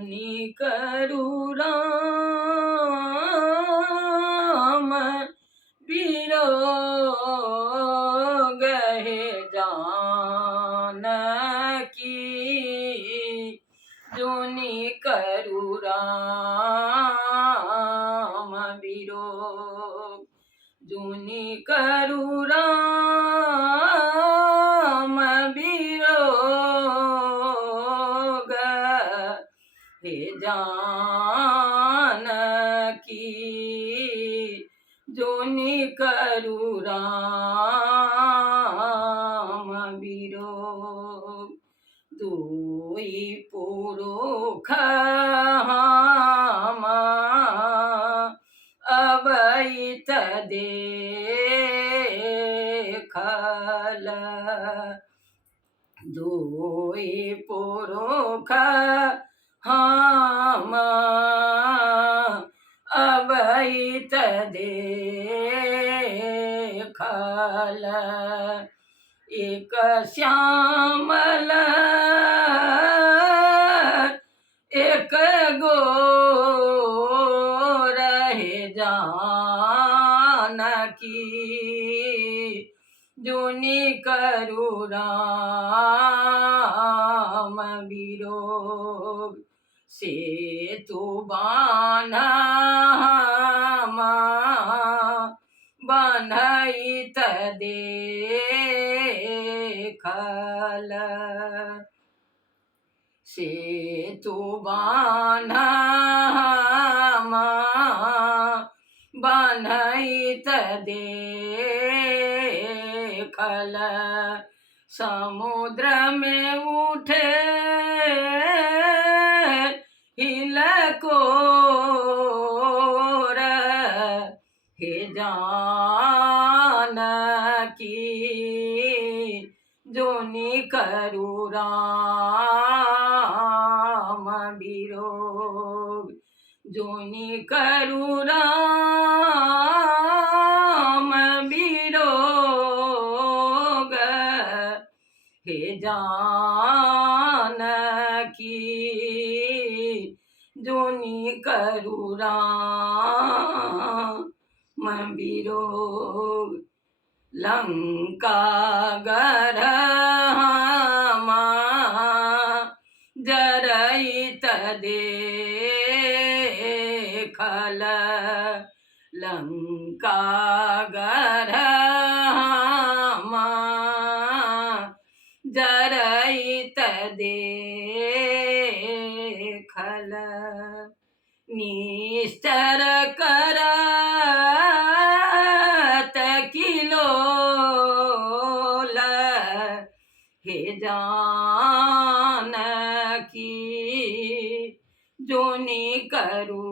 जुनी करुराम वियोग है जानकी जुनी करुराम वियोग जुनी करुराम वियोग हे जानकी जुनी करुराम वियोग दुई पुरुष अवैत देखल दुई पुरुष हम अवैत देखल एक श्यामल एक गोर है जानकी जुनी करुराम वियोग सेतु बनहित देखल सेतु बनहित देखल समुद्र में उठे हिलकोर हे जानकी जुनी करुराम वियोग जुनी करुराम वियोग हे जानकी जुनी करुराम वियोग लंका गरहमा जरैत देखल लंका गरहमा जरैत देखल निश्चर करत किलोल हे जानकी जुनी करुराम